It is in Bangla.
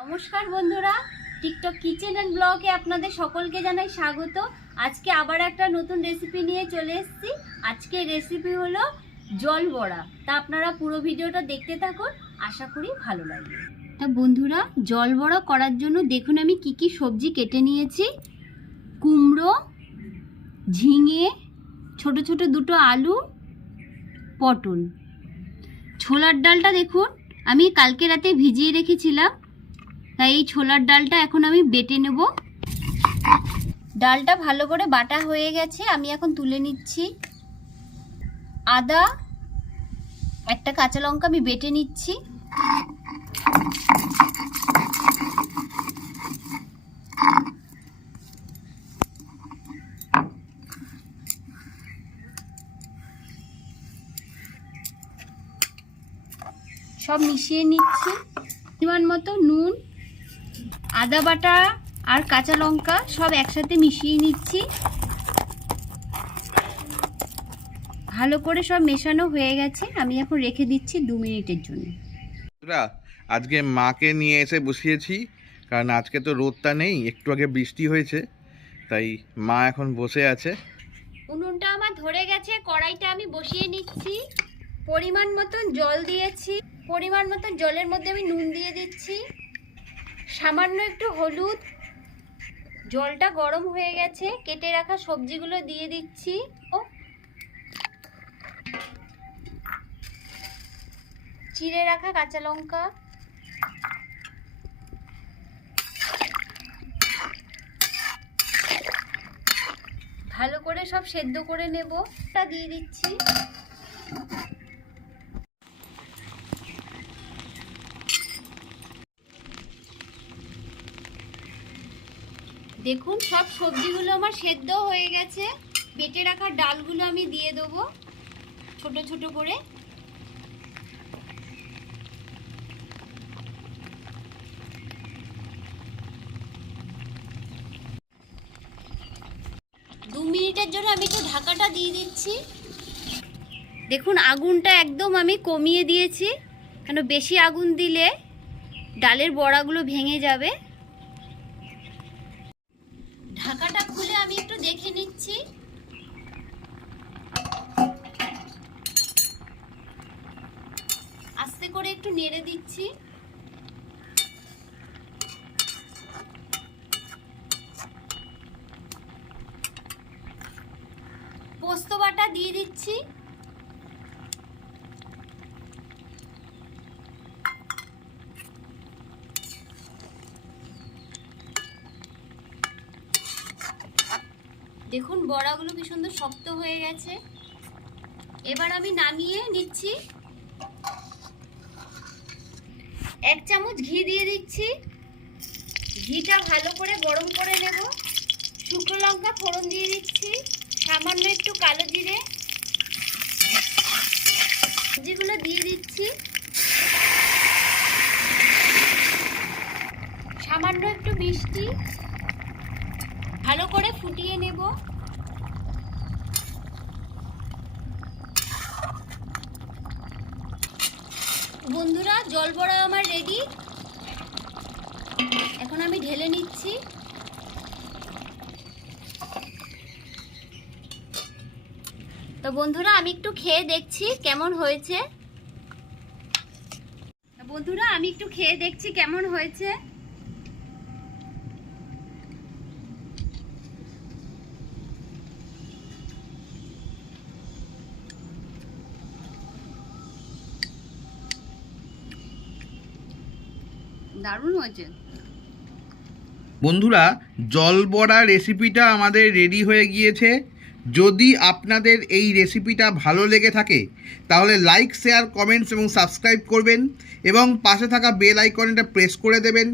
নমস্কার বন্ধুরা, টিকটক কিচেন অ্যান্ড ব্লগে আপনাদের সকলকে জানাই স্বাগত। আজকে আবার একটা নতুন রেসিপি নিয়ে চলে এসেছি। আজকে রেসিপি হলো জল বড়া। তা আপনারা পুরো ভিডিওটা দেখতে থাকুন, আশা করি ভালো লাগবে। তা বন্ধুরা, জল বড়া করার জন্য দেখুন আমি কি কি সবজি কেটে নিয়েছি। কুমড়ো, ঝিঙে, ছোট ছোট দুটো আলু, পটল। ছোলার ডালটা দেখুন, আমি কালকে রাতে ভিজিয়ে রেখেছিলাম। তাই এই ছোলার ডালটা এখন আমি বেটে নেব। ডালটা ভালো করে বাটা হয়ে গেছে, আমি এখন তুলে নিচ্ছি। আদা, একটা কাঁচা লঙ্কা আমি বেটে নিচ্ছি। সব মিশিয়ে নিচ্ছি। পরিমাণ মতো নুন। আদা বাটা আর কাঁচা লঙ্কা সব একসাথে মিশিয়ে নিচ্ছি। ভালো করে সব মেশানো হয়ে গেছে। আমি এখন রেখে দিচ্ছি দু মিনিটের জন্য। আজকে মাকে নিয়ে এসে বসিয়েছি কারণ আজকে তো রোদটা নেই একটু আগে বৃষ্টি হয়েছে তাই মা এখন বসে আছে। উনুনটা আমার ধরে গেছে কড়াইটা আমি বসিয়ে নিচ্ছি। পরিমাণ মতন জল দিয়েছি। পরিমাণ মতন জলের মধ্যে আমি নুন দিয়ে দিচ্ছি। সামান্য একটু হলুদ। জলটা গরম হয়ে গেছে, কেটে রাখা সবজিগুলো দিয়ে দিচ্ছি। ও। চিড়ে রাখা কাঁচা লঙ্কা। ভালো করে সব সেদ্ধ করে নেব। তা দিয়ে দিচ্ছি। দেখুন, সব সবজিগুলো আমার সেদ্ধ হয়ে গেছে। বেটে রাখা ডালগুলো আমি দিয়ে দেবো, ছোট ছোট করে। দু মিনিটের জন্য আমি একটু ঢাকাটা দিয়ে দিচ্ছি। দেখুন, আগুনটা একদম আমি কমিয়ে দিয়েছি। কেন, বেশি আগুন দিলে ডালের বড়াগুলো ভেঙে যাবে। ঢাকাটা খুলে আমি একটু দেখে নিচ্ছি। আস্তে করে একটু নেড়ে দিচ্ছি। পোস্ত বাটা দিয়ে দিচ্ছি। দেখুন, বড়াগুলো কি সুন্দর শক্ত হয়ে গেছে। এবার আমি নামিয়ে নিচ্ছি। এক চামচ ঘি দিয়ে দিচ্ছি। ঘিটা ভালো করে গরম করে নেব। শুকনো লঙ্কা ফোড়ন দিয়ে দিচ্ছি। সামান্য একটু কালো জিরে। সবজিগুলো দিয়ে দিচ্ছি। সামান্য একটু মিষ্টি। ভালো করে ফুটিয়ে নেব। বন্ধুরা, জল বড়া আমার রেডি এখন আমি ঢেলে নিচ্ছি। তো বন্ধুরা, আমি একটু খেয়ে দেখছি কেমন হয়েছে। বন্ধুরা, আমি একটু খেয়ে দেখছি কেমন হয়েছে। দারুণ হয়েছে। বন্ধুরা জলবড়া রেসিপিটা আমাদের রেডি হয়ে গিয়েছে। যদি আপনাদের এই রেসিপিটা ভালো লেগে থাকে, তাহলে লাইক শেয়ার কমেন্টস এবং সাবস্ক্রাইব করবেন এবং পাশে থাকা বেল আইকনটা প্রেস করে দেবেন।